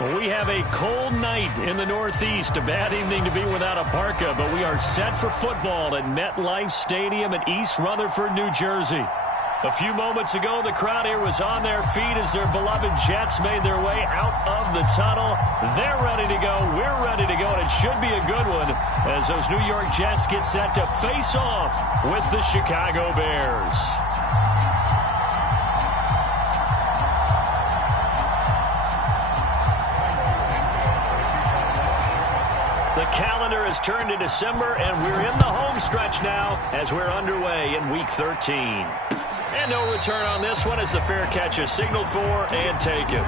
We have a cold night in the Northeast. A bad evening to be without a parka, but we are set for football at MetLife Stadium in East Rutherford, New Jersey. A few moments ago, the crowd here was on their feet as their beloved Jets made their way out of the tunnel. They're ready to go. We're ready to go, and it should be a good one as those New York Jets get set to face off with the Chicago Bears. The calendar has turned to December, and we're in the home stretch now as we're underway in Week 13. And no return on this one as the fair catch is signaled for and taken.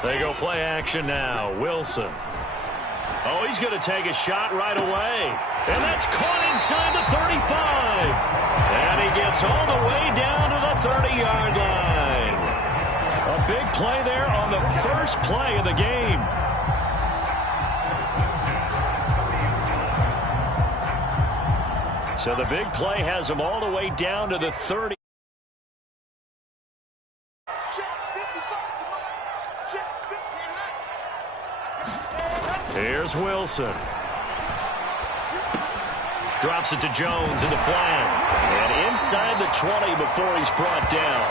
They go play action now. Wilson. Oh, he's going to take a shot right away. And that's caught inside the 35. And he gets all the way down to the 30-yard line. A big play there on the first play of the game. So the big play has him all the way down to the 30. Here's Wilson. Drops it to Jones in the flat. And inside the 20 before he's brought down.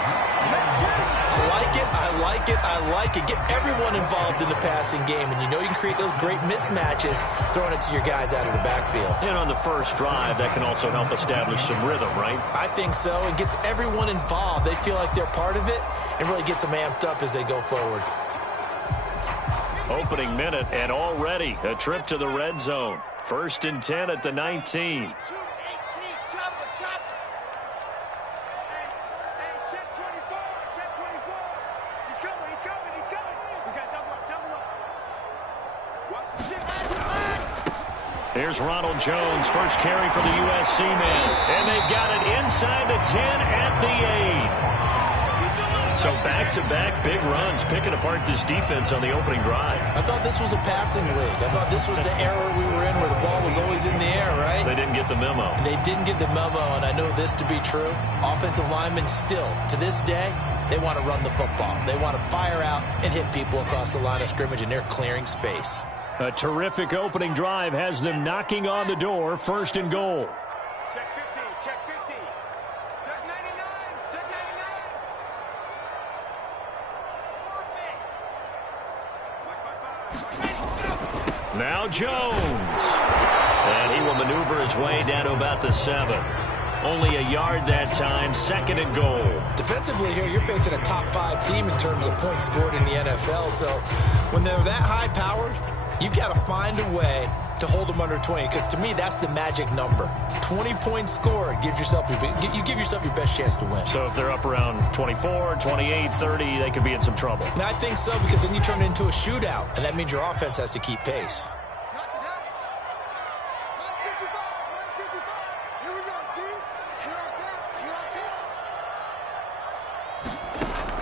I like it, I like it, I like it. Get everyone involved in the passing game, and you know you can create those great mismatches throwing it to your guys out of the backfield. And on the first drive, that can also help establish some rhythm, right? I think so. It gets everyone involved. They feel like they're part of it, and really gets them amped up as they go forward. Opening minute, and already a trip to the red zone. 1st and 10 at the 19. Here's Ronald Jones, first carry for the USC man. And they've got it inside the 10 at the 8. So back-to-back big runs, picking apart this defense on the opening drive. I thought this was a passing league. I thought this was the era we were in where the ball was always in the air, right? They didn't get the memo. They didn't get the memo, and I know this to be true. Offensive linemen still, to this day, they want to run the football. They want to fire out and hit people across the line of scrimmage, and they're clearing space. A terrific opening drive has them knocking on the door, 1st and goal. Check 50, check 50. Check 99, check 99. Now Jones. And he will maneuver his way down to about the 7. Only a yard that time, 2nd and goal. Defensively here, you're facing a top 5 team in terms of points scored in the NFL. So when they're that high-powered, you've got to find a way to hold them under 20, because to me, that's the magic number. 20 points scored, you give yourself your best chance to win. So if they're up around 24, 28, 30, they could be in some trouble. And I think so, because then you turn it into a shootout, and that means your offense has to keep pace.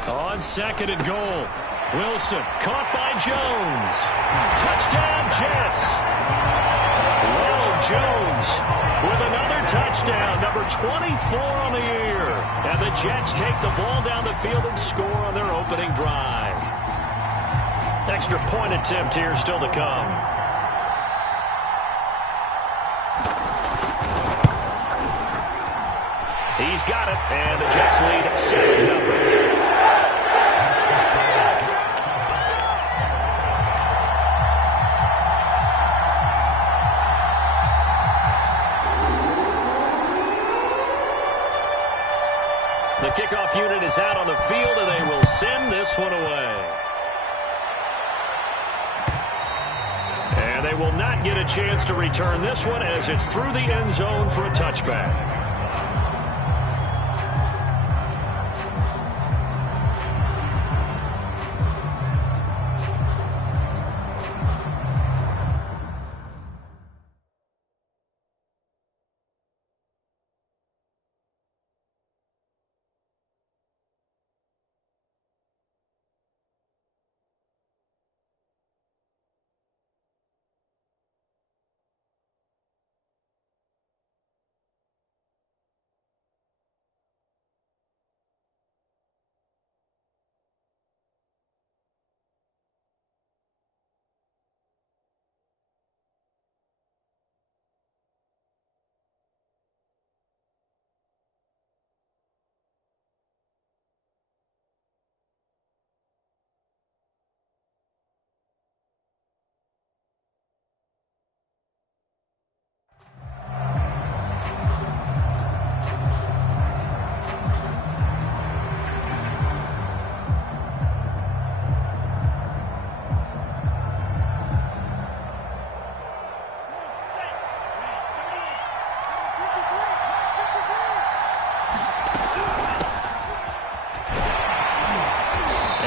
On 2nd and goal. Wilson caught by Jones. Touchdown, Jets. Well, Jones with another touchdown, number 24 on the year. And the Jets take the ball down the field and score on their opening drive. Extra point attempt here still to come. He's got it, and the Jets lead 7-0. The kickoff unit is out on the field, and they will send this one away. And they will not get a chance to return this one as it's through the end zone for a touchback.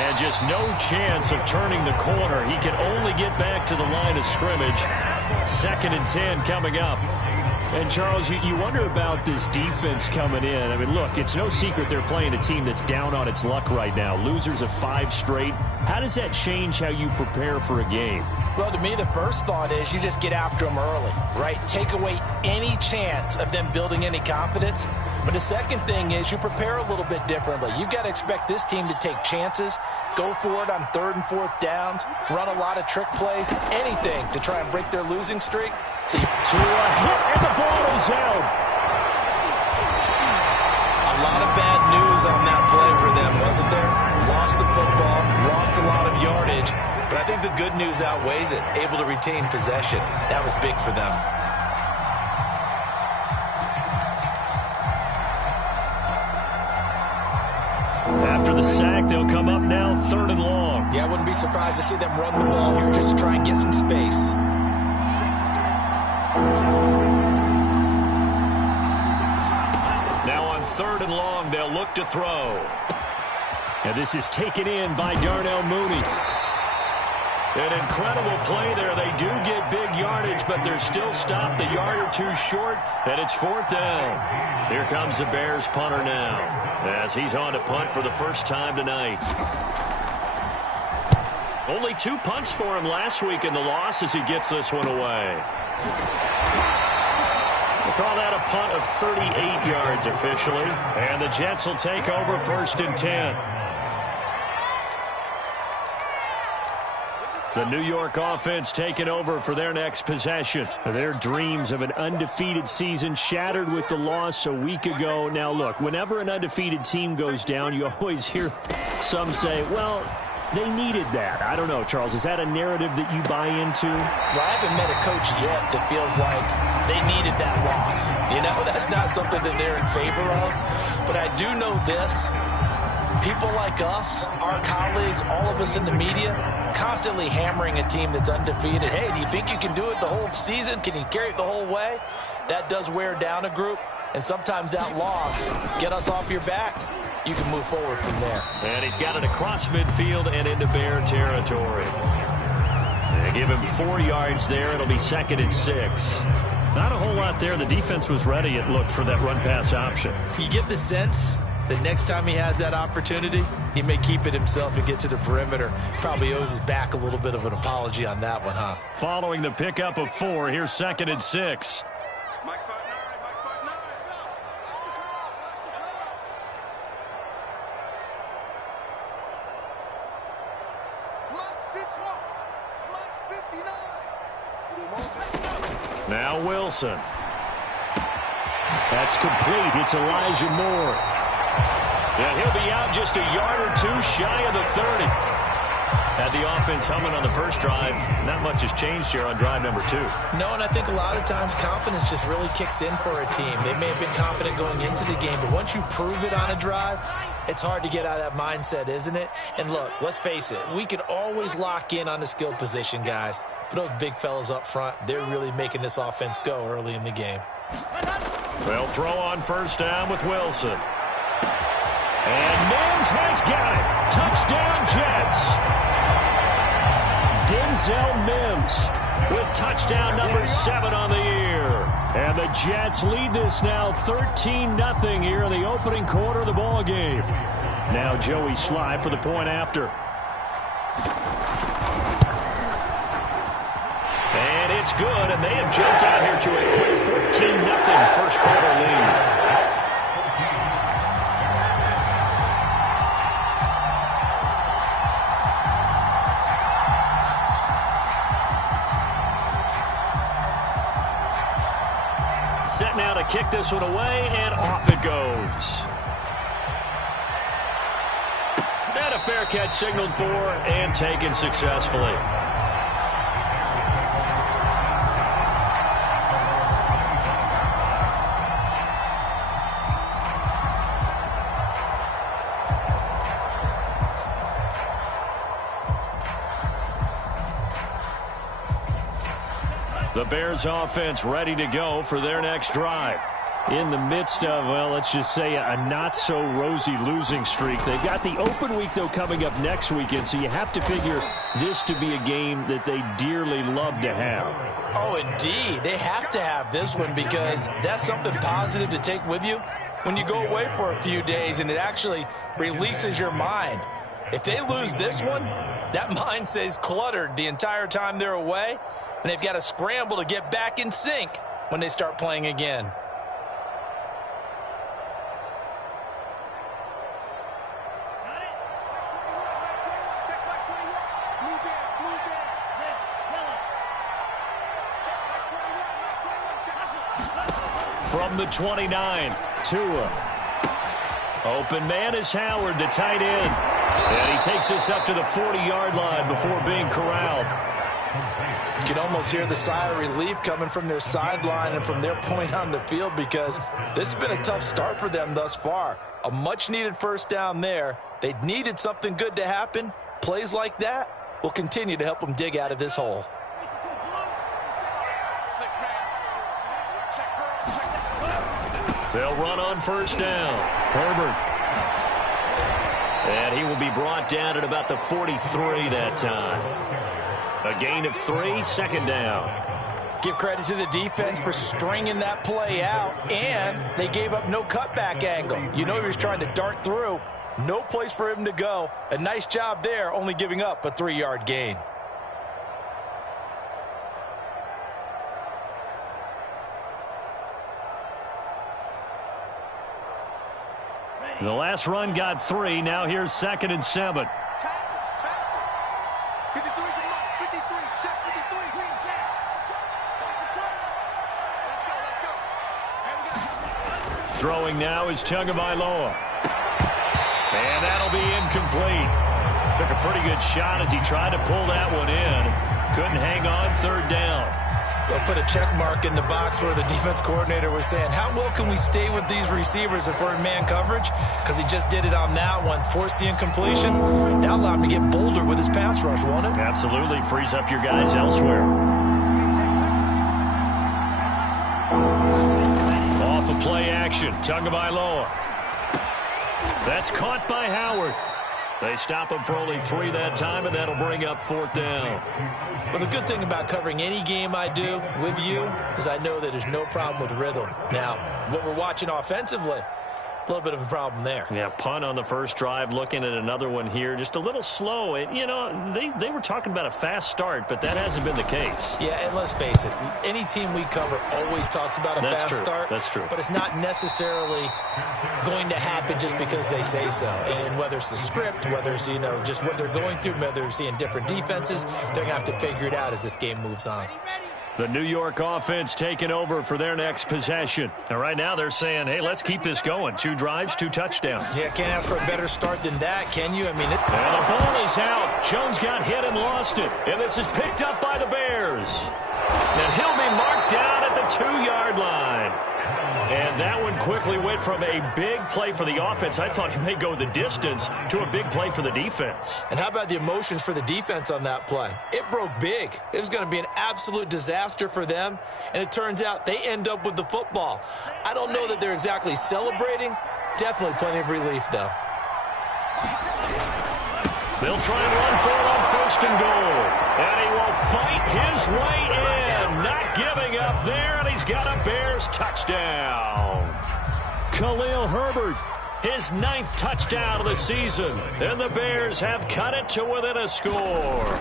And just no chance of turning the corner. He can only get back to the line of scrimmage. 2nd and 10 coming up. And, Charles, you wonder about this defense coming in. I mean, look, it's no secret they're playing a team that's down on its luck right now. Losers of 5 straight. How does that change how you prepare for a game? Well, to me, the first thought is you just get after them early, right? Take away any chance of them building any confidence. But the second thing is you prepare a little bit differently. You've got to expect this team to take chances, go for it on 3rd and 4th downs, run a lot of trick plays, anything to try and break their losing streak. See, to a hit, and the ball is out. A lot of bad news on that play for them, wasn't there? Lost the football, lost a lot of yardage, but I think the good news outweighs it. Able to retain possession. That was big for them. After the sack, they'll come up now 3rd and long. Yeah, I wouldn't be surprised to see them run the ball here just to try and get some space. Now on 3rd and long, they'll look to throw. And this is taken in by Darnell Mooney. An incredible play there. They do get big yardage, but they're still stopped a yard or 2 short, and it's 4th down. Here comes the Bears punter now, as he's on to punt for the first time tonight. Only 2 punts for him last week in the loss as he gets this one away. We'll call that a punt of 38 yards officially, and the Jets will take over 1st and 10. The New York offense taking over for their next possession. Their dreams of an undefeated season shattered with the loss a week ago. Now, look, whenever an undefeated team goes down, you always hear some say, well, they needed that. I don't know, Charles. Is that a narrative that you buy into? Well, I haven't met a coach yet that feels like they needed that loss. You know, that's not something that they're in favor of. But I do know this. People like us, our colleagues, all of us in the media, constantly hammering a team that's undefeated. Hey, do you think you can do it the whole season? Can you carry it the whole way? That does wear down a group, and sometimes that loss, get us off your back, you can move forward from there. And he's got it across midfield and into Bear territory. They give him 4 yards there. It'll be 2nd and 6. Not a whole lot there. The defense was ready, it looked, for that run-pass option. You get the sense the next time he has that opportunity, he may keep it himself and get to the perimeter. Probably owes his back a little bit of an apology on that one, huh? Following the pickup of 4, here's 2nd and 6. Mike spot 9, Mike spot 9. Mike's 59. Now Wilson. That's complete. It's Elijah Moore. And he'll be out just a yard or 2 shy of the 30. Had the offense humming on the first drive. Not much has changed here on drive number 2. No, and I think a lot of times confidence just really kicks in for a team. They may have been confident going into the game, but once you prove it on a drive, it's hard to get out of that mindset, isn't it? And look, let's face it, we can always lock in on the skill position, guys. But those big fellas up front, they're really making this offense go early in the game. They'll throw on 1st down with Wilson. And Mims has got it. Touchdown, Jets. Denzel Mims with touchdown number 7 on the year. And the Jets lead this now 13-0 here in the opening quarter of the ball game. Now Joey Sly for the point after. And it's good, and they have jumped out here to a quick 14-0 first quarter lead. Set now to kick this one away, and off it goes. And a fair catch signaled for and taken successfully. The Bears offense ready to go for their next drive. in the midst of, well, let's just say a not-so-rosy losing streak. They've got the open week, though, coming up next weekend, so you have to figure this to be a game that they dearly love to have. Oh, indeed. They have to have this one because that's something positive to take with you when you go away for a few days, and it actually releases your mind. If they lose this one, that mind stays cluttered the entire time they're away, and they've got to scramble to get back in sync when they start playing again. From the 29, Tua. Open man is Howard, the tight end. And he takes us up to the 40-yard line before being corralled. You can almost hear the sigh of relief coming from their sideline and from their point on the field because this has been a tough start for them thus far. A much-needed first down there. They needed something good to happen. Plays like that will continue to help them dig out of this hole. They'll run on first down. Herbert. And he will be brought down at about the 43 that time. A gain of 3, second down. Give credit to the defense for stringing that play out, and they gave up no cutback angle. You know he was trying to dart through. No place for him to go. A nice job there, only giving up a 3-yard gain. The last run got 3. Now here's 2nd and 7. Throwing now is Tagovailoa. And that'll be incomplete. Took a pretty good shot as he tried to pull that one in. Couldn't hang on, 3rd down. They'll put a check mark in the box where the defense coordinator was saying, how well can we stay with these receivers if we're in man coverage? Because he just did it on that one, forced the incompletion. That'll allow him to get bolder with his pass rush, won't it? Absolutely. Frees up your guys elsewhere. Off of play action. Tagovailoa. That's caught by Howard. They stop him for only 3 that time, and that'll bring up 4th down. Well, the good thing about covering any game I do with you is I know that there's no problem with rhythm. Now, what we're watching offensively, a little bit of a problem there. Yeah, punt on the first drive, looking at another one here. Just a little slow. You know, they were talking about a fast start, but that hasn't been the case. Yeah, and let's face it, any team we cover always talks about a fast start. That's true. But it's not necessarily going to happen just because they say so. And whether it's the script, whether it's, you know, just what they're going through, whether they're seeing different defenses, they're going to have to figure it out as this game moves on. The New York offense taking over for their next possession. And right now they're saying, hey, let's keep this going. 2 drives, 2 touchdowns. Yeah, can't ask for a better start than that, can you? I mean, and the ball is out. Jones got hit and lost it. And this is picked up by the Bears. And he'll be marked down at the 2-yard line. And that one quickly went from a big play for the offense. I thought he may go the distance to a big play for the defense. And how about the emotions for the defense on that play? It broke big. It was going to be an absolute disaster for them. And it turns out they end up with the football. I don't know that they're exactly celebrating. Definitely plenty of relief, though. They'll try and run for it on 1st and goal. And he will fight his way in. Not giving up there, and he's got a Bears touchdown. Khalil Herbert, his 9th touchdown of the season. And the Bears have cut it to within a score.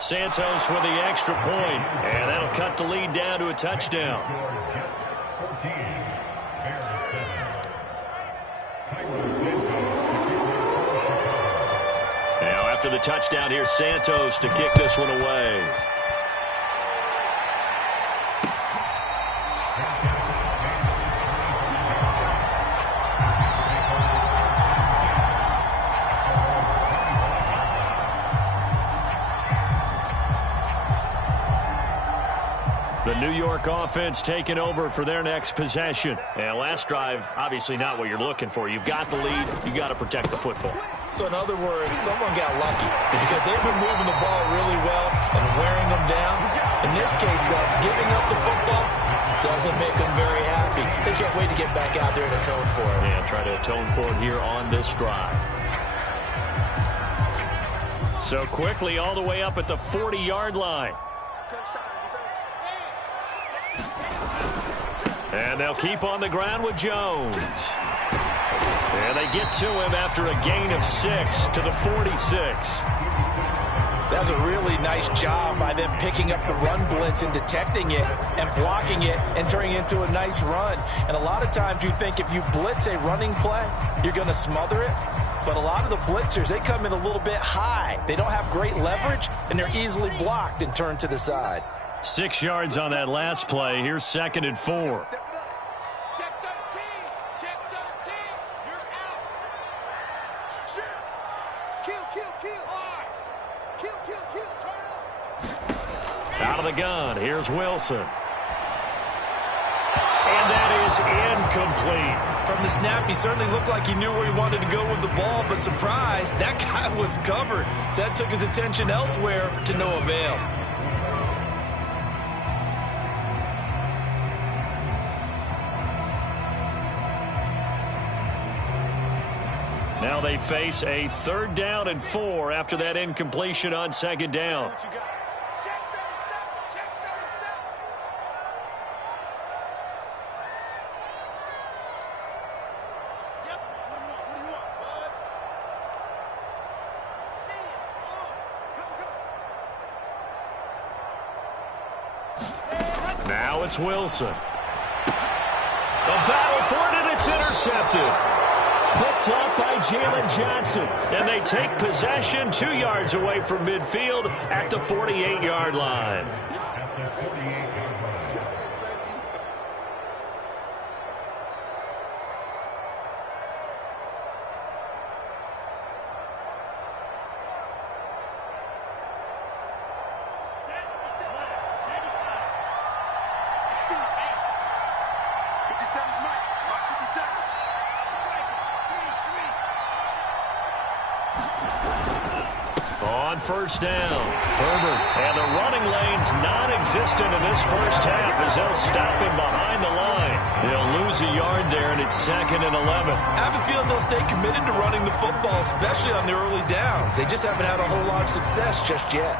Santos with the extra point, and that'll cut the lead down to a touchdown. Now after the touchdown, here's Santos to kick this one away. The New York offense taking over for their next possession. And last drive, obviously not what you're looking for. You've got the lead. You've got to protect the football. So in other words, someone got lucky because they've been moving the ball really well and wearing them down. In this case, though, giving up the football doesn't make them very happy. They can't wait to get back out there and atone for it. Yeah, try to atone for it here on this drive. So quickly all the way up at the 40-yard line. And they'll keep on the ground with Jones. And they get to him after a gain of 6 to the 46. That was a really nice job by them picking up the run blitz and detecting it and blocking it and turning it into a nice run. And a lot of times you think if you blitz a running play, you're going to smother it. But a lot of the blitzers, they come in a little bit high. They don't have great leverage, and they're easily blocked and turned to the side. 6 yards on that last play. Here's 2nd and 4. Out of the gun, here's Wilson. And that is incomplete. From the snap, he certainly looked like he knew where he wanted to go with the ball, but surprise, that guy was covered. So that took his attention elsewhere to no avail. Now they face a 3rd down and 4 after that incompletion on 2nd down. Now it's Wilson. The battle for it, and it's intercepted. Picked up by Jalen Johnson. And they take possession 2 yards away from midfield at the 48-yard line. On 1st down, Herbert, and the running lane's non-existent in this first half as they'll stop him behind the line. They'll lose a yard there, and it's 2nd and 11. I have a feeling they'll stay committed to running the football, especially on the early downs. They just haven't had a whole lot of success just yet.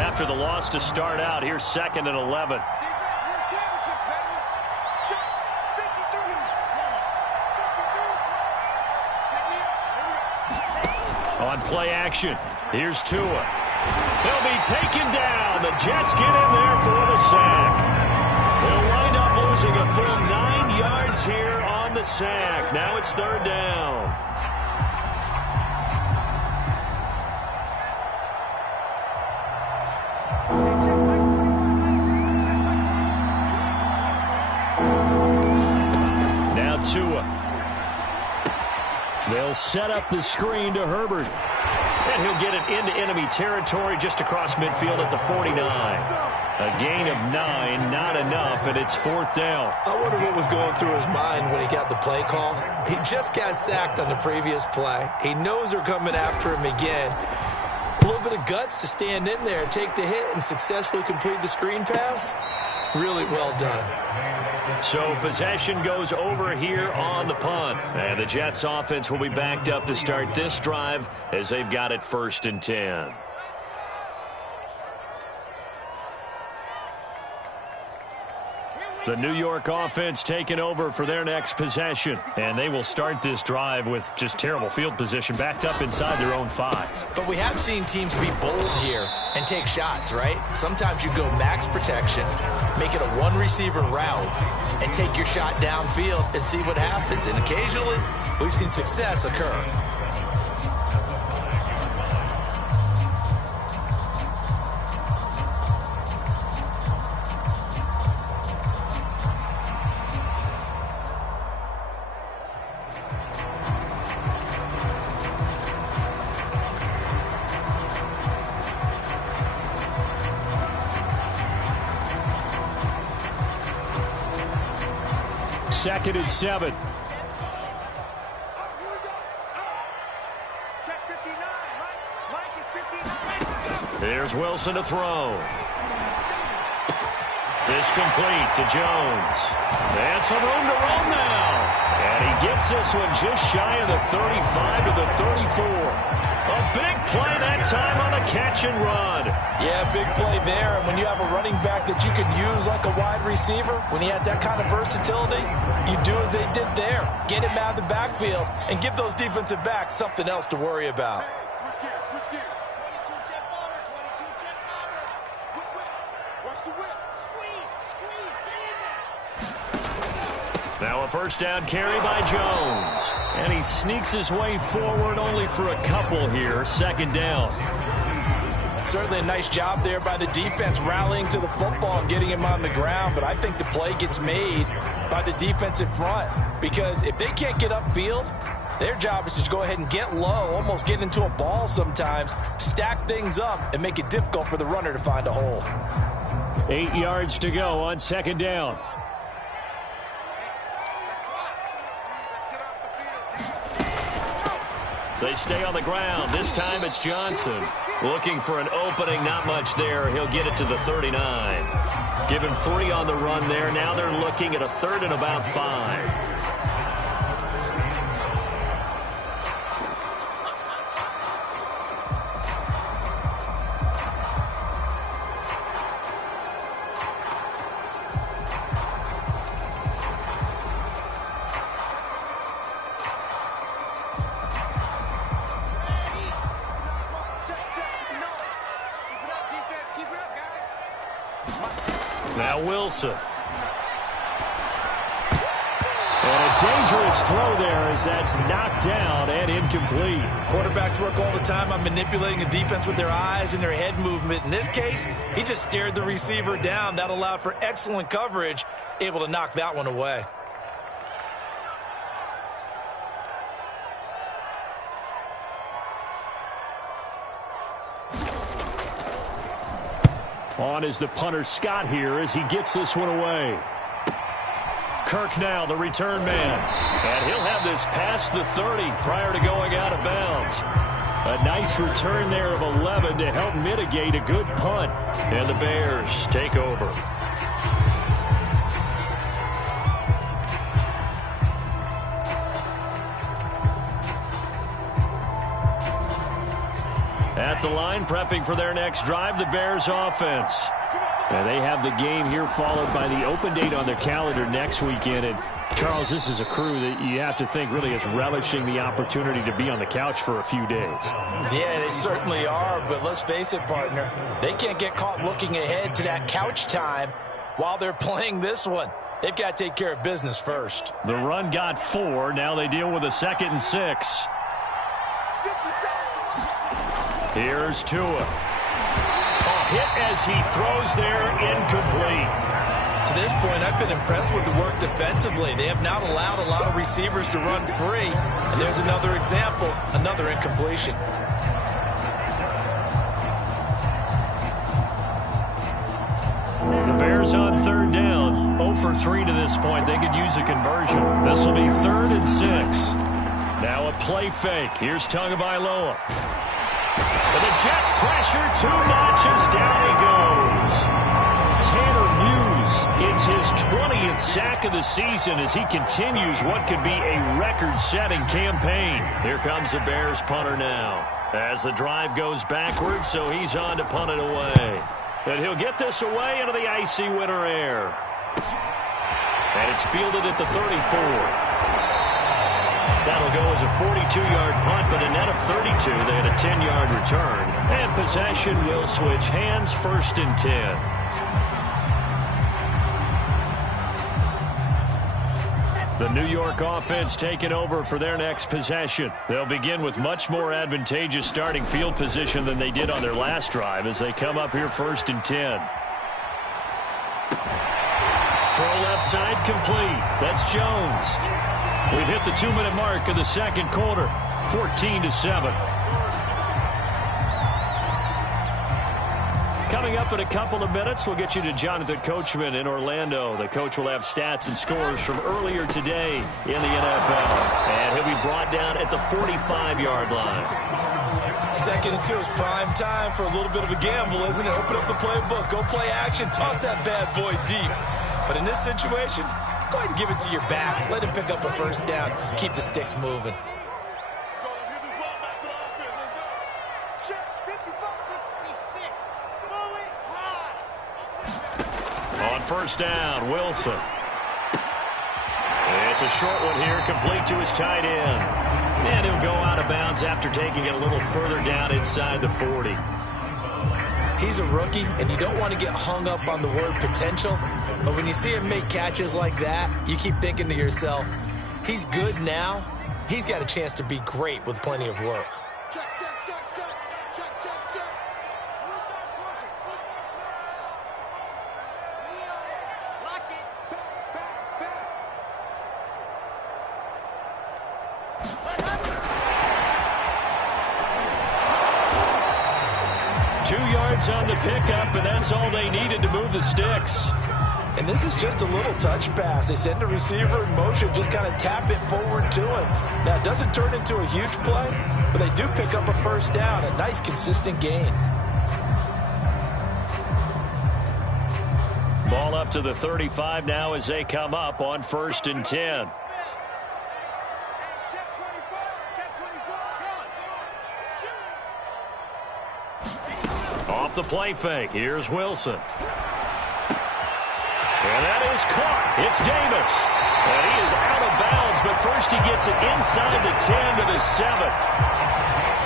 After the loss to start out, here's 2nd and 11. On play action, here's Tua. He'll be taken down. The Jets get in there for the sack. They'll wind up losing a full 9 yards here on the sack. Now it's 3rd down. Now Tua. They'll set up the screen to Herbert. And he'll get it into enemy territory just across midfield at the 49. A gain of 9, not enough, and it's 4th down. I wonder what was going through his mind when he got the play call. He just got sacked on the previous play. He knows they're coming after him again. A little bit of guts to stand in there, take the hit, and successfully complete the screen pass. Really well done. So possession goes over here on the punt. And the Jets offense will be backed up to start this drive as they've got it 1st and 10. The New York offense taking over for their next possession. And they will start this drive with just terrible field position, backed up inside their own 5. But we have seen teams be bold here and take shots, right? Sometimes you go max protection, make it a one-receiver route, and take your shot downfield and see what happens. And occasionally, we've seen success occur. Second and 7. There's Wilson to throw. This complete to Jones. And some room to roam now. And he gets this one just shy of the 35 to the 34. A big play that time on a catch and run. Yeah, big play there. And when you have a running back that you can use like a wide receiver, when he has that kind of versatility, you do as they did there. Get him out of the backfield and give those defensive backs something else to worry about. Switch gears, switch gears. 22 check motor, 22 check motor. Whip, whip. Watch the whip. Squeeze, squeeze, get in there. Now a first down carry by Jones. And he sneaks his way forward only for a couple here. Second down. Certainly a nice job there by the defense rallying to the football and getting him on the ground. But I think the play gets made by the defensive front. Because if they can't get upfield, their job is to go ahead and get low, almost get into a ball sometimes, stack things up, and make it difficult for the runner to find a hole. 8 yards to go on second down. They stay on the ground. This time it's Johnson. Looking for an opening, not much there. He'll get it to the 39. Give him 3 on the run there. Now they're looking at a third and about 5. Now Wilson. And a dangerous throw there as that's knocked down and incomplete. Quarterbacks work all the time on manipulating the defense with their eyes and their head movement. In this case, he just stared the receiver down. That allowed for excellent coverage, able to knock that one away. On is the punter Scott here as he gets this one away. Kirk now, the return man. And he'll have this past the 30 prior to going out of bounds. A nice return there of 11 to help mitigate a good punt. And the Bears take over. At the line, prepping for their next drive, the Bears offense. And they have the game here followed by the open date on their calendar next weekend. And Charles, this is a crew that you have to think really is relishing the opportunity to be on the couch for a few days. Yeah, they certainly are, but let's face it, partner. They can't get caught looking ahead to that couch time while they're playing this one. They've got to take care of business first. The run got 4. Now they deal with a 2nd and 6. Here's Tua. A hit as he throws there, incomplete. To this point, I've been impressed with the work defensively. They have not allowed a lot of receivers to run free. And there's another example, another incompletion. The Bears on 3rd down. 0 for 3 to this point. They could use a conversion. This will be 3rd and 6. Now a play fake. Here's Tagovailoa. And the Jets pressure too much as down he goes. Tanner Muse, it's his 20th sack of the season as he continues what could be a record-setting campaign. Here comes the Bears punter now. As the drive goes backwards, so he's on to punt it away. And he'll get this away into the icy winter air. And it's fielded at the 34. That'll go as a 42-yard punt, but a net of 32. They had a 10-yard return. And possession will switch hands, 1st and 10. The New York offense taking over for their next possession. They'll begin with much more advantageous starting field position than they did on their last drive as they come up here 1st and 10. Throw left side complete. That's Jones. We've hit the 2-minute mark of the 2nd quarter, 14-7. Coming up in a couple of minutes, we'll get you to Jonathan Coachman in Orlando. The coach will have stats and scores from earlier today in the NFL. And he'll be brought down at the 45-yard line. Second and 2 is prime time for a little bit of a gamble, isn't it? Open up the playbook, go play action, toss that bad boy deep. But in this situation, go ahead and give it to your back. Let him pick up a first down. Keep the sticks moving. On first down, Wilson. It's a short one here, complete to his tight end. And he'll go out of bounds after taking it a little further down inside the 40. He's a rookie, and you don't want to get hung up on the word potential. But when you see him make catches like that, you keep thinking to yourself, he's good now. He's got a chance to be great with plenty of work. Check, check, check, check. Check, check, check. Leo, lock it. Back. 2 yards on the pickup, and that's all they needed to move the sticks. And this is just a little touch pass. They send the receiver in motion, just kind of tap it forward to him. Now, it doesn't turn into a huge play, but they do pick up a first down, a nice, consistent gain. Ball up to the 35 now as they come up on 1st and 10. Off the play fake, here's Wilson. And that is caught. It's Davis. And he is out of bounds, but first he gets it inside the 10 to the 7.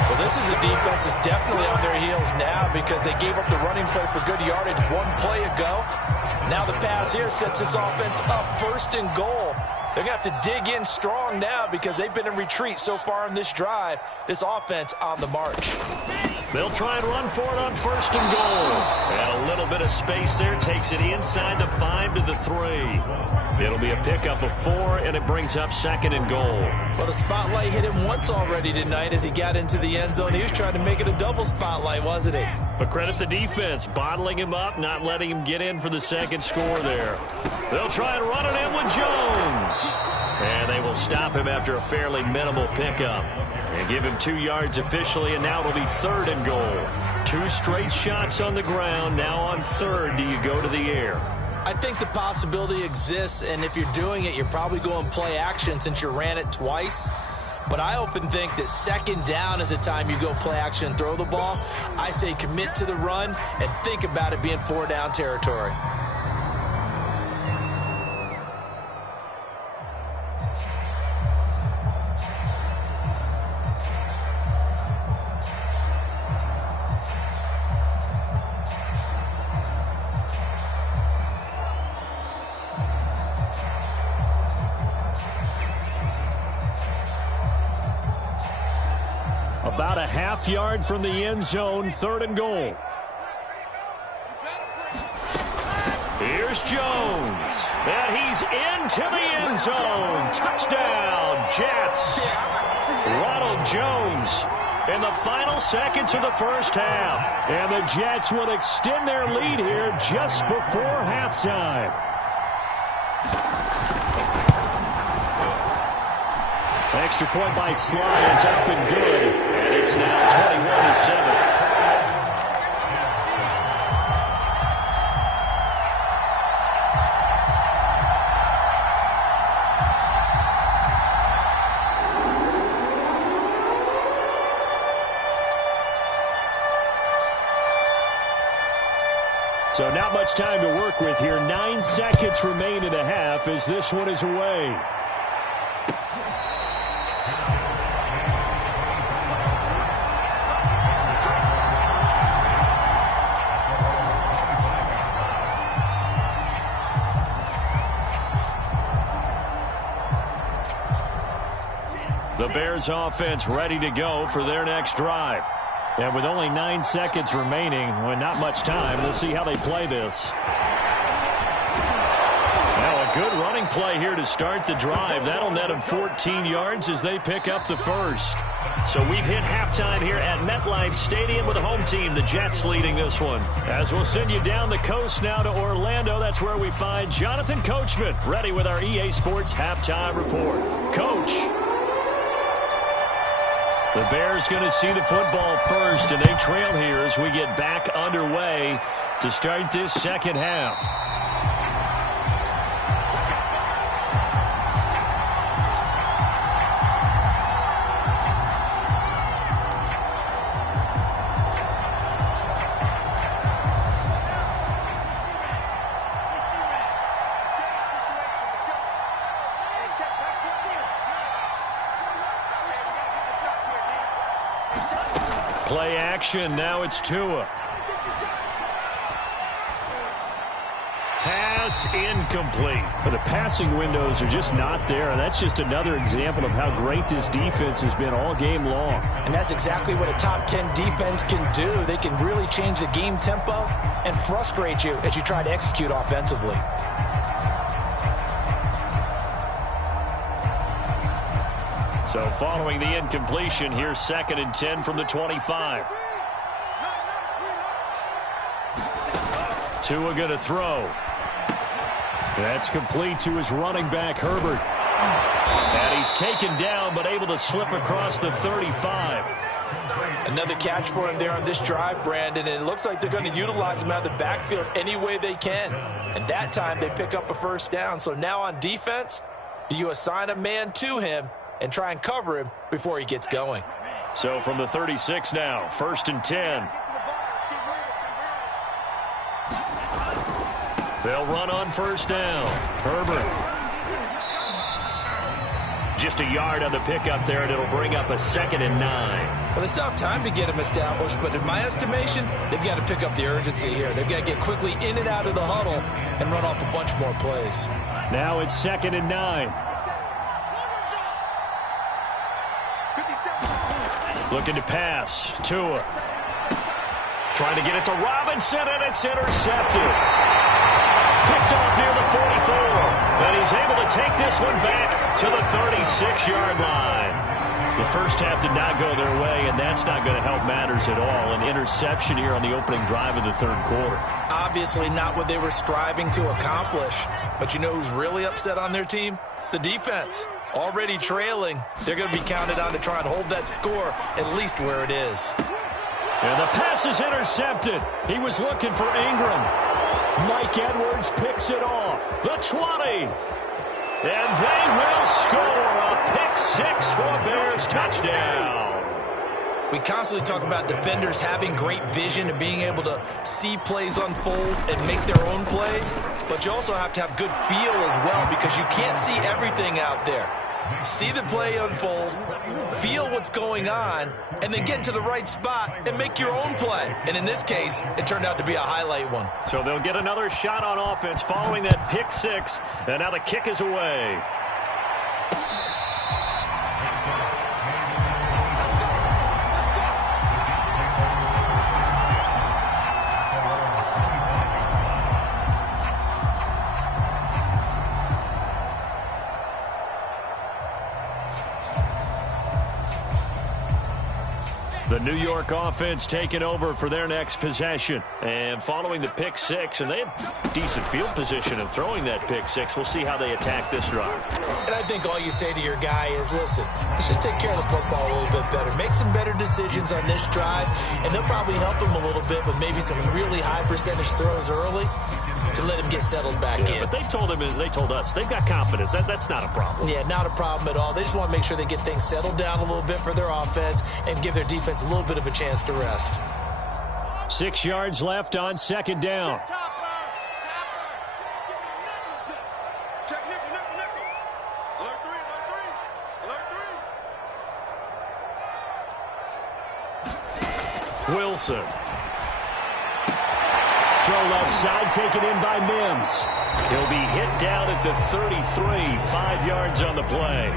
Well, this is a defense that's definitely on their heels now because they gave up the running play for good yardage 1 play ago. Now the pass here sets this offense up 1st and goal. They're going to have to dig in strong now because they've been in retreat so far in this drive. This offense on the march. They'll try and run for it on 1st and goal. And a little bit of space there takes it inside the 5 to the 3. It'll be a pickup of 4, and it brings up 2nd and goal. Well, the spotlight hit him once already tonight as he got into the end zone. He was trying to make it a double spotlight, wasn't he? But credit the defense, bottling him up, not letting him get in for the 2nd score there. They'll try and run it in with Jones. And they will stop him after a fairly minimal pickup. And give him 2 yards officially, and now it'll be 3rd and goal. 2 straight shots on the ground. Now on 3rd, do you go to the air? I think the possibility exists, and if you're doing it, you're probably going play action since you ran it twice. But I often think that 2nd down is a time you go play action and throw the ball. I say commit to the run and think about it being 4 down territory. About a half yard from the end zone, 3rd and goal. Here's Jones. And he's into the end zone. Touchdown, Jets. Ronald Jones in the final seconds of the 1st half. And the Jets will extend their lead here just before halftime. Extra point by Sly is up and good. And it's now 21-7. So not much time to work with here. 9 seconds remain in the half as this one is away. The Bears offense ready to go for their next drive. And with only 9 seconds remaining, with not much time, we'll see how they play this. Now a good running play here to start the drive. That'll net them 14 yards as they pick up the 1st. So we've hit halftime here at MetLife Stadium with the home team, the Jets, leading this one. As we'll send you down the coast now to Orlando, that's where we find Jonathan Coachman, ready with our EA Sports halftime report. Coach. The Bears going to see the football first, and they trail here as we get back underway to start this second half. Play action. Now it's Tua. Pass incomplete. But the passing windows are just not there. And that's just another example of how great this defense has been all game long. And that's exactly what a top 10 defense can do. They can really change the game tempo and frustrate you as you try to execute offensively. So following the incompletion, here's 2nd and 10 from the 25. Tua going to throw. That's complete to his running back, Herbert. And he's taken down, but able to slip across the 35. Another catch for him there on this drive, Brandon, and it looks like they're going to utilize him out of the backfield any way they can. And that time they pick up a first down. So now on defense, do you assign a man to him and try and cover him before he gets going? So from the 36 now, 1st and 10. They'll run on first down. Herbert. Just a yard on the pickup there, and it'll bring up a 2nd and 9. Well, they still have time to get him established, but in my estimation, they've got to pick up the urgency here. They've got to get quickly in and out of the huddle and run off a bunch more plays. Now it's 2nd and 9. Looking to pass. Tua. Trying to get it to Robinson, and it's intercepted. Picked off near the 44. And he's able to take this one back to the 36-yard line. The first half did not go their way, and that's not going to help matters at all. An interception here on the opening drive of the third quarter. Obviously not what they were striving to accomplish. But you know who's really upset on their team? The defense. Already trailing, they're going to be counted on to try and hold that score at least where it is. And the pass is intercepted. He was looking for Ingram. Mike Edwards picks it off. The 20. And they will score a pick 6 for a Bears touchdown. We constantly talk about defenders having great vision and being able to see plays unfold and make their own plays. But you also have to have good feel as well, because you can't see everything out there. See the play unfold, feel what's going on, and then get into the right spot and make your own play. And in this case, it turned out to be a highlight one. So they'll get another shot on offense following that pick 6, and now the kick is away. The New York offense taking over for their next possession. And following the pick 6, and they have decent field position of throwing that pick 6. We'll see how they attack this drive. And I think all you say to your guy is, listen, let's just take care of the football a little bit better. Make some better decisions on this drive, and they'll probably help him a little bit with maybe some really high percentage throws early to let him get settled back in. But they told him, and they told us, they've got confidence. That's not a problem. Yeah, not a problem at all. They just want to make sure they get things settled down a little bit for their offense and give their defense a little bit of a chance to rest. 6 yards left on 2nd down. Wilson. Throw left side, taken in by Mims. He'll be hit down at the 33, 5 yards on the play.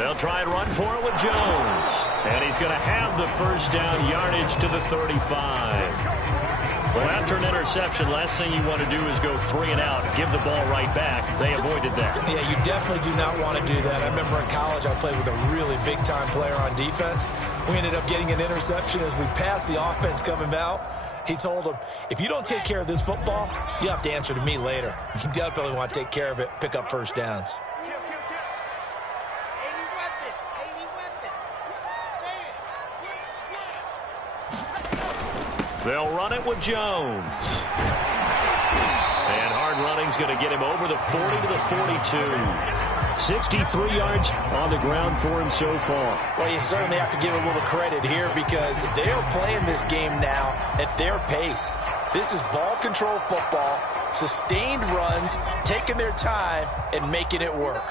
They'll try and run for it with Jones. And he's going to have the first down yardage to the 35. Well, after an interception, last thing you want to do is go 3 and out, give the ball right back. They avoided that. Yeah, you definitely do not want to do that. I remember in college I played with a really big-time player on defense. We ended up getting an interception as we passed the offense coming out. He told him, if you don't take care of this football, you have to answer to me later. You definitely want to take care of it, pick up first downs. They'll run it with Jones. And hard running's going to get him over the 40 to the 42. 63 yards on the ground for him so far. Well, you certainly have to give a little credit here because they're playing this game now at their pace. This is ball control football, sustained runs, taking their time, and making it work.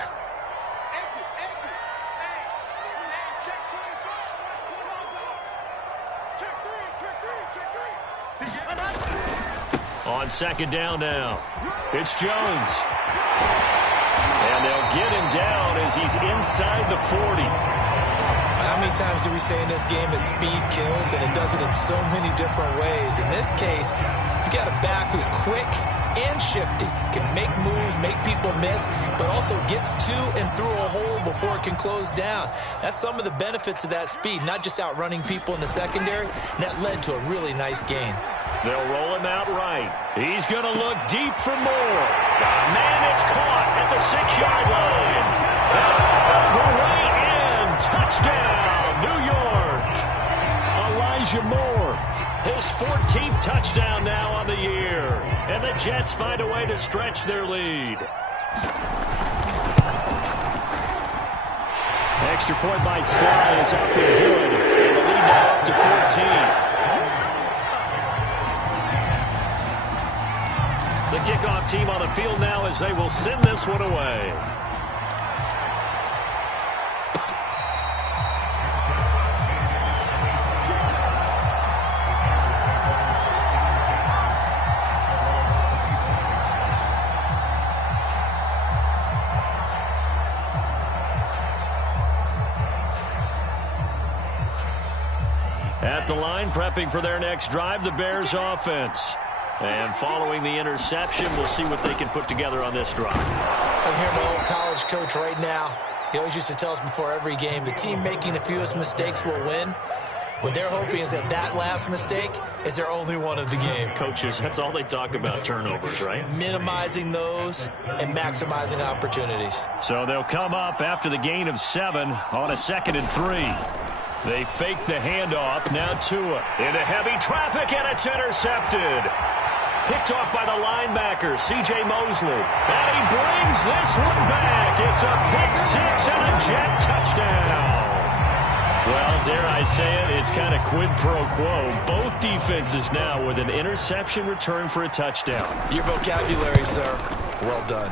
On second down now, it's Jones. And they'll get him down as he's inside the 40. How many times do we say in this game that speed kills, and it does it in so many different ways? In this case, you got a back who's quick and shifty, can make moves, make people miss, but also gets to and through a hole before it can close down. That's some of the benefits of that speed, not just outrunning people in the secondary. And that led to a really nice gain. They'll roll him out right. He's going to look deep for more. Man, it's caught at the 6-yard line. The way in. Touchdown, New York. Elijah Moore, his 14th touchdown now on the year. And the Jets find a way to stretch their lead. Extra point by Sly is up and good. And the lead now up to 14. The kickoff team on the field now as they will send this one away. At the line, prepping for their next drive, the Bears offense. And following the interception, we'll see what they can put together on this drive. I hear my old college coach right now. He always used to tell us before every game, the team making the fewest mistakes will win. What they're hoping is that last mistake is their only one of the game. Coaches, that's all they talk about, turnovers, right? Minimizing those and maximizing opportunities. So they'll come up after the gain of 7 on a 2nd and 3. They fake the handoff. Now Tua into heavy traffic, and it's intercepted. Picked off by the linebacker, C.J. Mosley. And he brings this one back. It's a pick 6 and a Jet touchdown. Well, dare I say it, it's kind of quid pro quo. Both defenses now with an interception return for a touchdown. Your vocabulary, sir. Well done.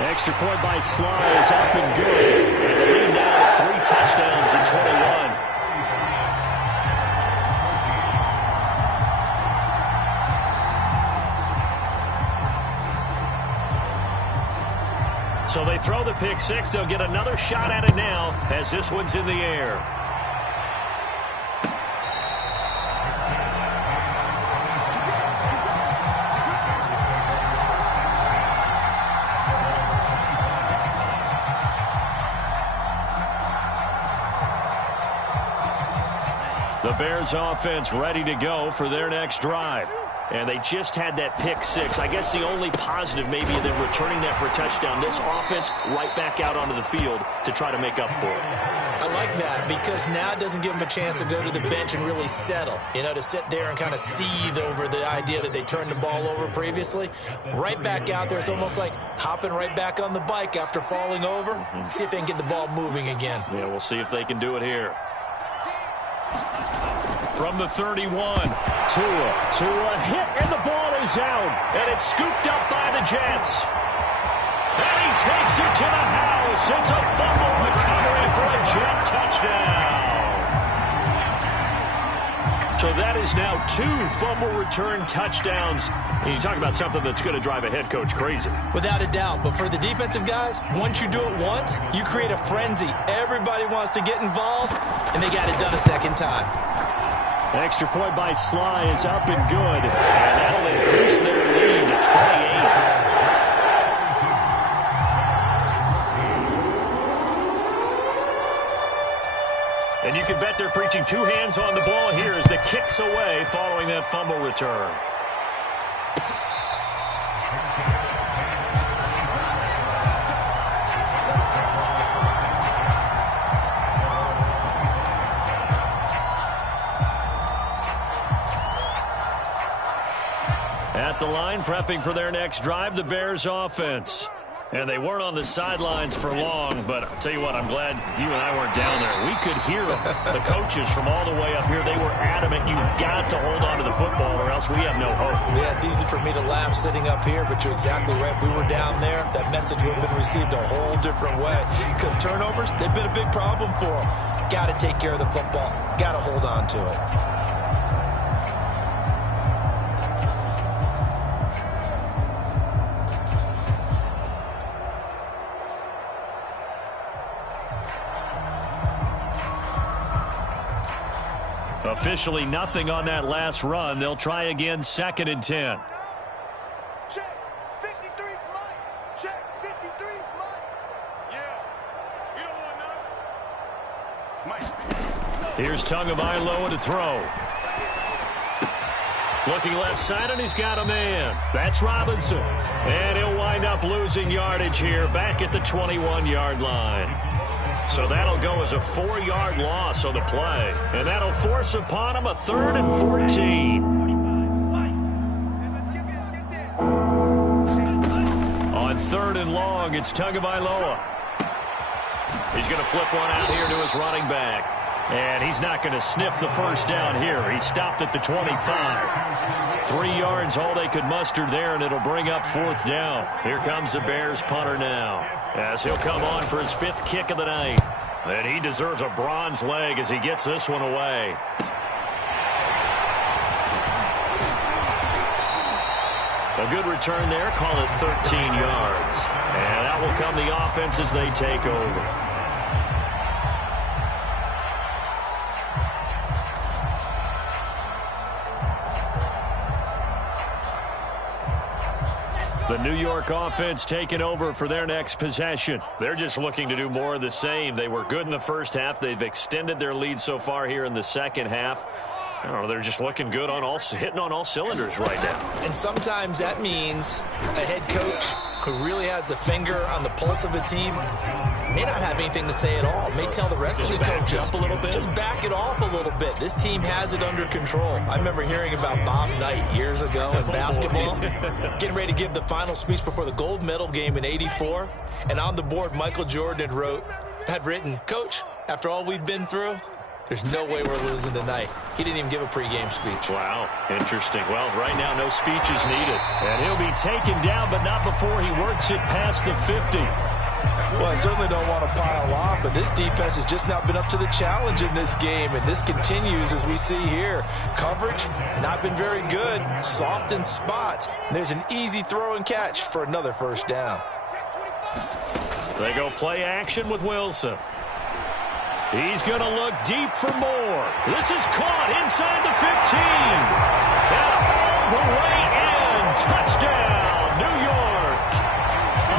Extra point by Sly is up and good. And the lead now 3 touchdowns in 21. So they throw the pick 6. They'll get another shot at it now as this one's in the air. The Bears offense ready to go for their next drive. And they just had that pick 6. I guess the only positive maybe of them returning that for a touchdown. This offense right back out onto the field to try to make up for it. I like that because now it doesn't give them a chance to go to the bench and really settle. You know, to sit there and kind of seethe over the idea that they turned the ball over previously. Right back out there. It's almost like hopping right back on the bike after falling over. See if they can get the ball moving again. Yeah, we'll see if they can do it here. From the 31, Tua hit, and the ball is out. And it's scooped up by the Jets. And he takes it to the house. It's a fumble recovery for a Jet touchdown. So that is now 2 fumble return touchdowns. And you talk about something that's going to drive a head coach crazy. Without a doubt. But for the defensive guys, once you do it once, you create a frenzy. Everybody wants to get involved, and they got it done a second time. Extra point by Sly is up and good. And that'll increase their lead to 28. And you can bet they're preaching 2 hands on the ball here as the kick's away following that fumble return. At the line, prepping for their next drive, the Bears offense. And they weren't on the sidelines for long, but I'll tell you what, I'm glad you and I weren't down there. We could hear them. The coaches from all the way up here, they were adamant, you've got to hold on to the football or else we have no hope. Yeah, it's easy for me to laugh sitting up here, but you're exactly right. If we were down there, that message would have been received a whole different way. Because turnovers, they've been a big problem for them. Got to take care of the football. Got to hold on to it. Officially nothing on that last run. They'll try again, 2nd and 10. Check. 53's mine. Check. 53's mine. Yeah. You don't want none? Mike. Here's Tagovailoa to throw. Looking left side, and he's got a man. That's Robinson. And he'll wind up losing yardage here back at the 21-yard line. So that'll go as a 4-yard loss on the play. And that'll force upon him a 3rd and 14. On 3rd and long, it's Tagovailoa. He's going to flip one out here to his running back. And he's not going to sniff the first down here. He stopped at the 25. 3 yards, all they could muster there, and it'll bring up 4th down. Here comes the Bears punter now, as he'll come on for his 5th kick of the night. And he deserves a bronze leg as he gets this one away. A good return there, call it 13 yards. And that will come the offense as they take over. The New York offense taking over for their next possession. They're just looking to do more of the same. They were good in the first half. They've extended their lead so far here in the second half. I don't know, they're just looking good on hitting on all cylinders right now. And sometimes that means a head coach who really has a finger on the pulse of a team may not have anything to say at all. May tell the rest of the coaches, up a little bit. Just back it off a little bit. This team has it under control. I remember hearing about Bob Knight years ago in basketball, getting ready to give the final speech before the gold medal game in '84. And on the board, Michael Jordan had written, "Coach, after all we've been through, there's no way we're losing tonight." He didn't even give a pregame speech. Wow, interesting. Well, right now, no speech is needed. And he'll be taken down, but not before he works it past the 50. Well, I certainly don't want to pile on, but this defense has just not been up to the challenge in this game, and this continues as we see here. Coverage, not been very good, soft in spots. And there's an easy throw and catch for another 1st down. They go play action with Wilson. He's going to look deep for more. This is caught inside the 15. And all the way in. Touchdown, New York.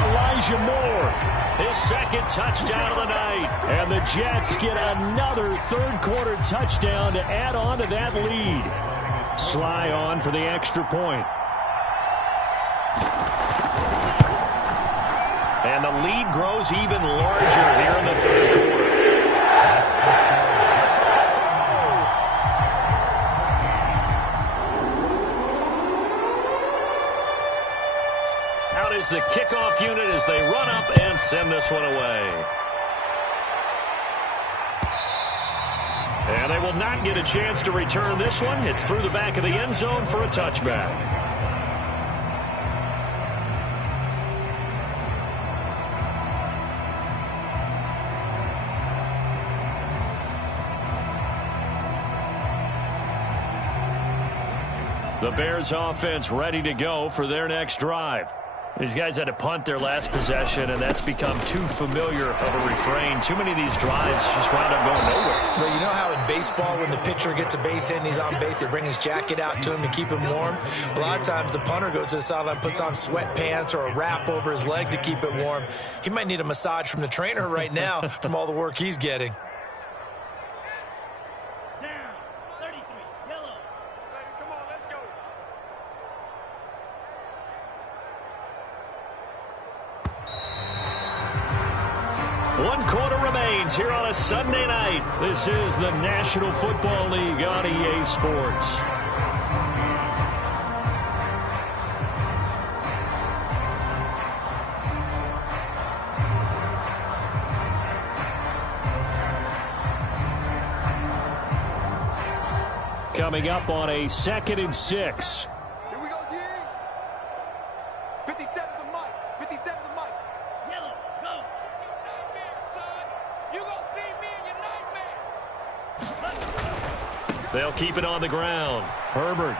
Elijah Moore, his 2nd touchdown of the night. And the Jets get another 3rd-quarter touchdown to add on to that lead. Sly on for the extra point. And the lead grows even larger here in the 3rd quarter. Out is the kickoff unit as they run up and send this one away. And they will not get a chance to return this one. It's through the back of the end zone for a touchback. The Bears offense ready to go for their next drive. These guys had to punt their last possession, and that's become too familiar of a refrain. Too many of these drives just wound up going nowhere. Well, you know how in baseball, when the pitcher gets a base hit and he's on base, they bring his jacket out to him to keep him warm? A lot of times the punter goes to the sideline, puts on sweatpants or a wrap over his leg to keep it warm. He might need a massage from the trainer right now from all the work he's getting. One quarter remains here on a Sunday night. This is the National Football League on EA Sports. Coming up on a 2nd and 6. Here we go, G. 57's the mic. 57's the mic. Yellow, go. Nightmares, son. You gonna see me in your nightmares. They'll keep it on the ground. Herbert.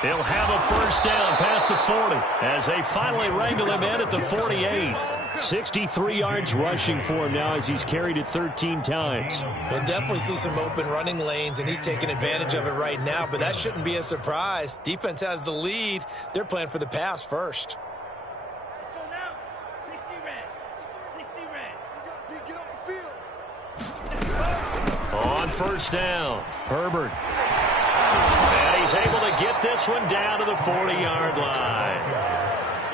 He'll have a first down past the 40 as they finally wrangle him in at the 48. 63 yards rushing for him now as he's carried it 13 times. We'll definitely see some open running lanes, and he's taking advantage of it right now, but that shouldn't be a surprise. Defense has the lead. They're playing for the pass first. Let's go now. 60 red. 60 red. We got to get off the field. On first down, Herbert. And he's able to get this one down to the 40-yard line.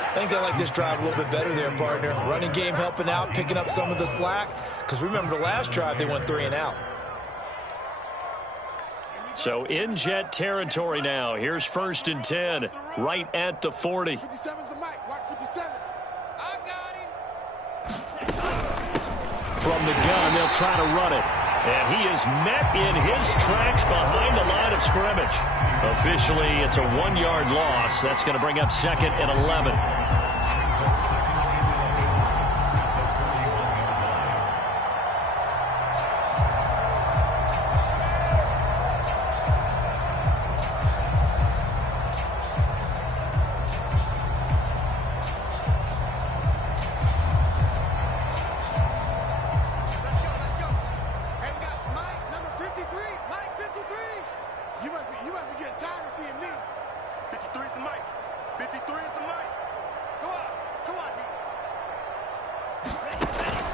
I think they like this drive a little bit better there, partner. Running game helping out, picking up some of the slack. Because remember the last drive, they went 3 and out. So in Jet territory now. Here's 1st and 10, right at the 40. 57's the mic. Watch 57. I got him. From the gun, they'll try to run it. And he is met in his tracks behind the line of scrimmage. Officially, it's a 1-yard loss. That's going to bring up 2nd and 11.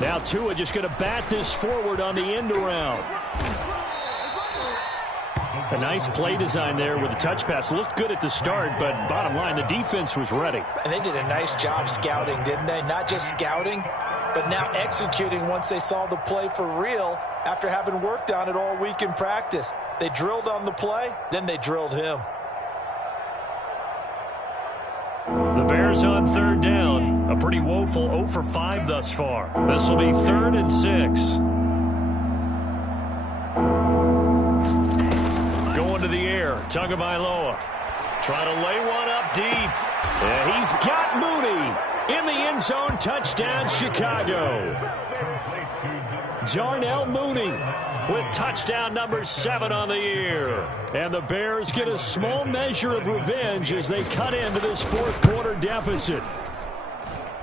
Now Tua just going to bat this forward on the end around. A nice play design there with the touch pass. Looked good at the start, but bottom line, the defense was ready. And they did a nice job scouting, didn't they? Not just scouting, but now executing once they saw the play for real after having worked on it all week in practice. They drilled on the play, then they drilled him. The Bears on 3rd down. A pretty woeful 0 for 5 thus far. This will be 3rd and 6. Going to the air. Tagovailoa. Trying to lay one up deep. And he's got Mooney in the end zone. Touchdown, Chicago. Darnell Mooney with touchdown number 7 on the year. And the Bears get a small measure of revenge as they cut into this 4th quarter deficit.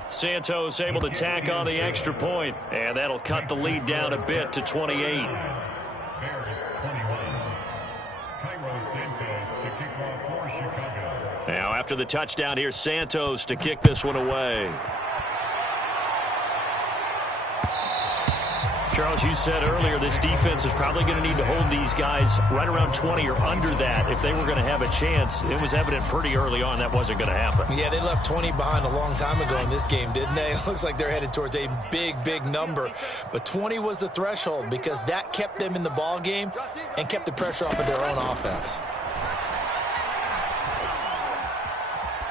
Santos able to tack on the extra point, and that'll cut the lead down a bit to 28. Now after the touchdown, here's Santos to kick this one away. Charles, you said earlier this defense is probably going to need to hold these guys right around 20 or under that if they were going to have a chance. It was evident pretty early on that wasn't going to happen. Yeah, they left 20 behind a long time ago in this game, didn't they? It looks like they're headed towards a big, big number. But 20 was the threshold because that kept them in the ball game and kept the pressure off of their own offense.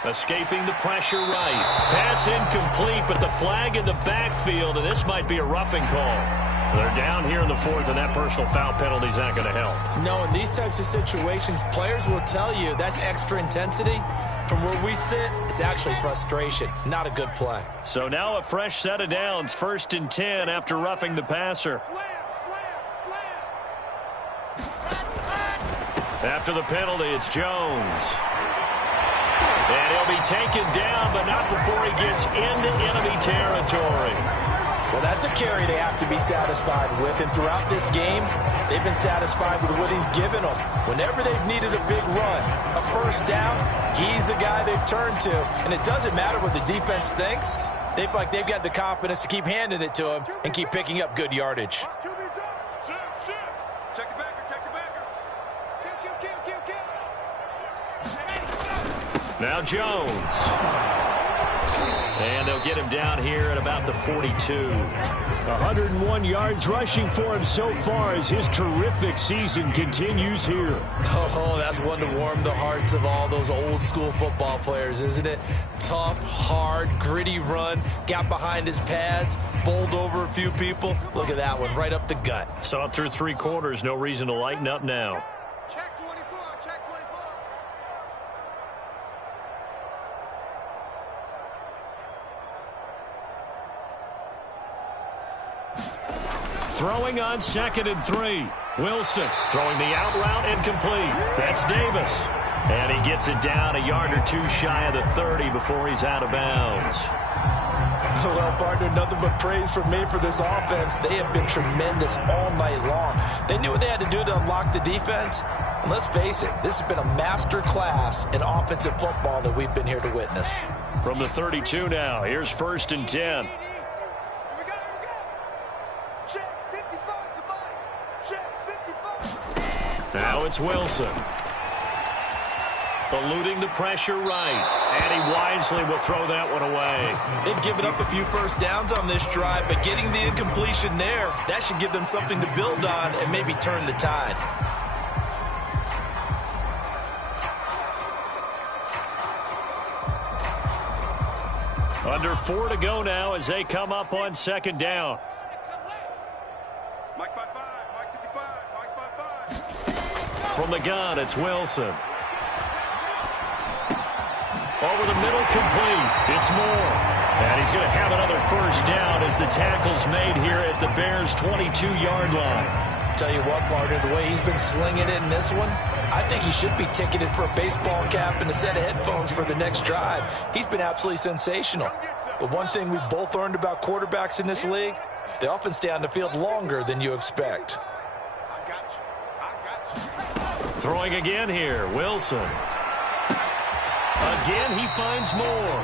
Escaping the pressure right. Pass incomplete, but the flag in the backfield, and this might be a roughing call. They're down here in the 4th, and that personal foul penalty is not going to help. No, in these types of situations, players will tell you that's extra intensity. From where we sit, it's actually frustration. Not a good play. So now a fresh set of downs. 1st and 10 after roughing the passer. After the penalty, it's Jones. And he'll be taken down, but not before he gets into enemy territory. Well, that's a carry they have to be satisfied with. And throughout this game, they've been satisfied with what he's given them. Whenever they've needed a big run, a first down, he's the guy they've turned to. And it doesn't matter what the defense thinks. They feel like they've got the confidence to keep handing it to him and keep picking up good yardage. Check the backer, check the backer. Kill. Now Jones. And they'll get him down here at about the 42. 101 yards rushing for him so far as his terrific season continues here. Oh, that's one to warm the hearts of all those old school football players, isn't it? Tough, hard, gritty run, got behind his pads, bowled over a few people. Look at that one, right up the gut. Saw it through 3 quarters, no reason to lighten up now. Check 24, check 24. Throwing on 2nd and 3. Wilson throwing the out route incomplete. That's Davis. And he gets it down a yard or 2 shy of the 30 before he's out of bounds. Well, partner, nothing but praise from me for this offense. They have been tremendous all night long. They knew what they had to do to unlock the defense. And let's face it, this has been a master class in offensive football that we've been here to witness. From the 32 now, here's 1st and 10. Now it's Wilson. Eluding the pressure right. And he wisely will throw that one away. They've given up a few first downs on this drive, but getting the incompletion there, that should give them something to build on and maybe turn the tide. Under 4 to go now as they come up on 2nd down. Mike 5-5, Mike 55, Mike 5-5. From the gun, it's Wilson. Over the middle, complete. It's Moore. And he's going to have another first down as the tackle's made here at the Bears' 22-yard line. Tell you what, partner, the way he's been slinging it in this one, I think he should be ticketed for a baseball cap and a set of headphones for the next drive. He's been absolutely sensational. But one thing we've both learned about quarterbacks in this league, they often stay on the field longer than you expect. I got you. Throwing again here, Wilson. Again, he finds Moore.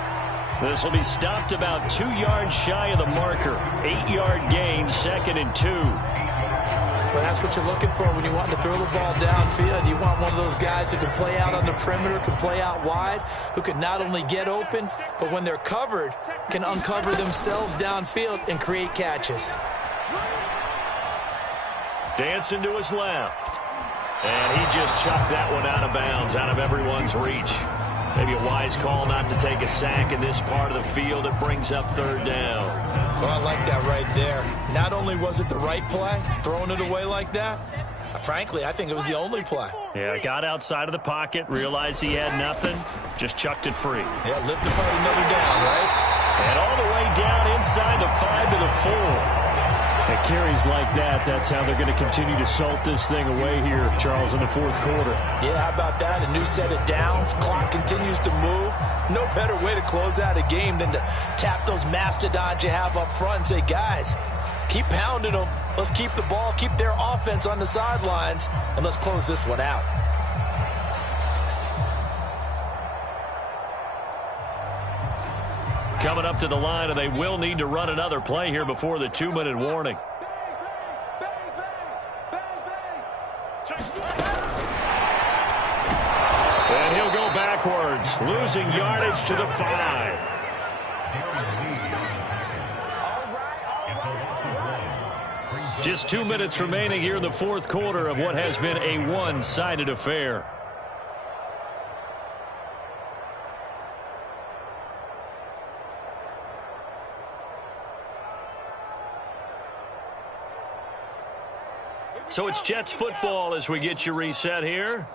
This will be stopped about 2 yards shy of the marker. 8-yard gain, 2nd and 2. Well, that's what you're looking for when you want to throw the ball downfield. You want one of those guys who can play out on the perimeter, can play out wide, who can not only get open, but when they're covered, can uncover themselves downfield and create catches. Dancing to his left. And he just chucked that one out of bounds, out of everyone's reach. Maybe a wise call not to take a sack in this part of the field. It brings up 3rd down. Well, I like that right there. Not only was it the right play, throwing it away like that, frankly, I think it was the only play. Yeah, got outside of the pocket, realized he had nothing, just chucked it free. Yeah, live to fight another down, right? And all the way down inside the 5 to the 4. At carries like that, that's how they're going to continue to salt this thing away here, Charles, in the 4th quarter. Yeah, how about that? A new set of downs. Clock continues to move. No better way to close out a game than to tap those mastodons you have up front and say, guys, keep pounding them. Let's keep the ball, keep their offense on the sidelines, and let's close this one out. Coming up to the line, and they will need to run another play here before the 2-minute warning. And he'll go backwards, losing yardage to the 5. Just 2 minutes remaining here in the 4th quarter of what has been a one-sided affair. So it's Jets football as we get you reset here.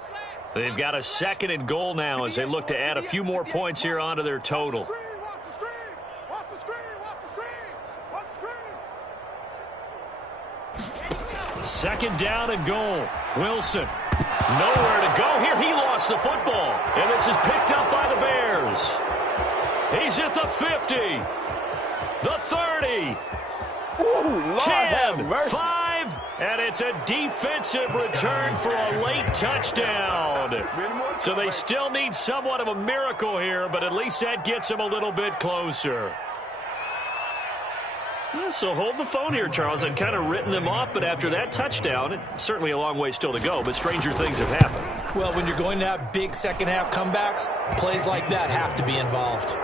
They've got a 2nd and goal now as they look to add a few more points here onto their total. Second down and goal. Wilson Nowhere to go here. He lost the football. And this is picked up by the Bears. He's at the 50. The 30. Ooh, Lord 10, 5, and it's a defensive return for a late touchdown. So they still need somewhat of a miracle here, but at least that gets them a little bit closer. So hold the phone here, Charles. I'd kind of written them off, but after that touchdown, it's certainly a long way still to go, but stranger things have happened. Well, when you're going to have big second-half comebacks, plays like that have to be involved.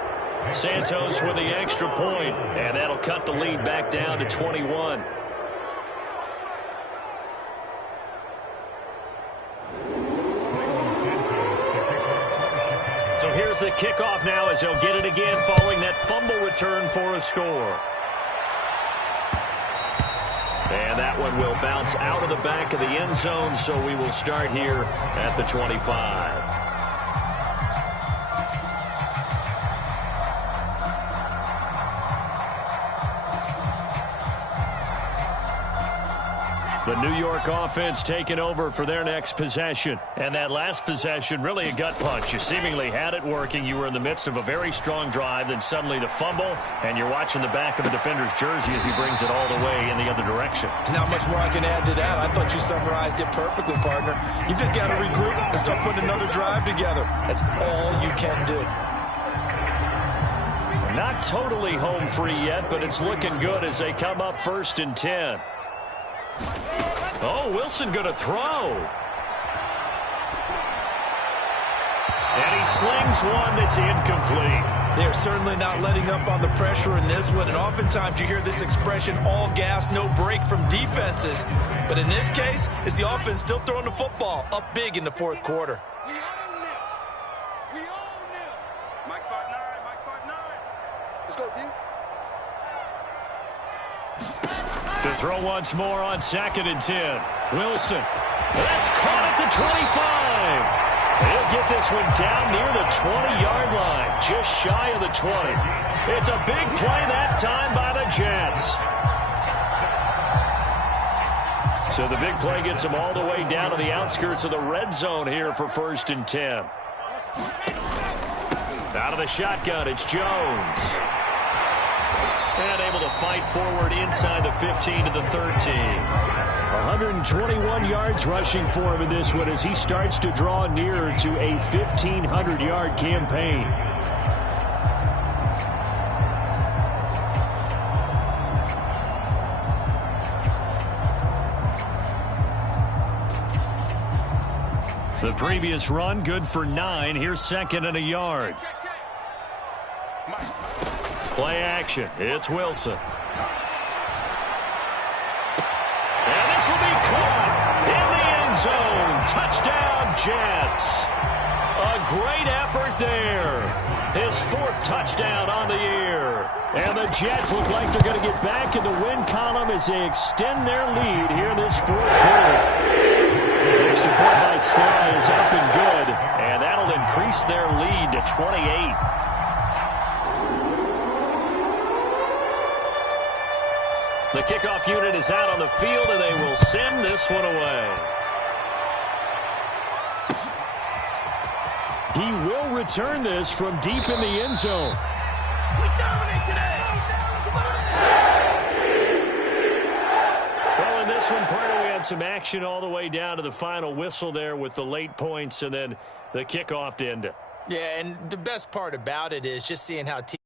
Santos with the extra point, and that'll cut the lead back down to 21. So here's the kickoff now as he'll get it again following that fumble return for a score. And that one will bounce out of the back of the end zone, so we will start here at the 25. The New York offense taking over for their next possession. And that last possession, really a gut punch. You seemingly had it working. You were in the midst of a very strong drive. Then suddenly the fumble, and you're watching the back of a defender's jersey as he brings it all the way in the other direction. There's not much more I can add to that. I thought you summarized it perfectly, partner. You just got to regroup and start putting another drive together. That's all you can do. Not totally home free yet, but it's looking good as they come up 1st and 10. Oh, Wilson going to throw. And he slings one that's incomplete. They're certainly not letting up on the pressure in this one, and oftentimes you hear this expression, all gas, no break from defenses. But in this case, it's the offense still throwing the football up big in the 4th quarter. We own them. We own them. Mike 5'9", Mike 5'9". Let's go, D. To throw once more on 2nd and 10. Wilson. That's caught at the 25. He'll get this one down near the 20-yard line, just shy of the 20. It's a big play that time by the Jets. So the big play gets them all the way down to the outskirts of the red zone here for 1st and 10. Out of the shotgun, it's Jones. And able to fight forward inside the 15 to the 13. 121 yards rushing for him in this one as he starts to draw nearer to a 1,500-yard campaign. The previous run good for 9. Here's 2nd and a yard. Play action. It's Wilson. And this will be caught in the end zone. Touchdown, Jets. A great effort there. His 4th touchdown on the year. And the Jets look like they're going to get back in the win column as they extend their lead here in this 4th quarter. The extra point by Sly is up and good. And that'll increase their lead to 28. The kickoff unit is out on the field, and they will send this one away. He will return this from deep in the end zone. We dominate today. Well, in this one, partner, we had some action all the way down to the final whistle there with the late points and then the kickoff to end it. Yeah, and the best part about it is just seeing how teams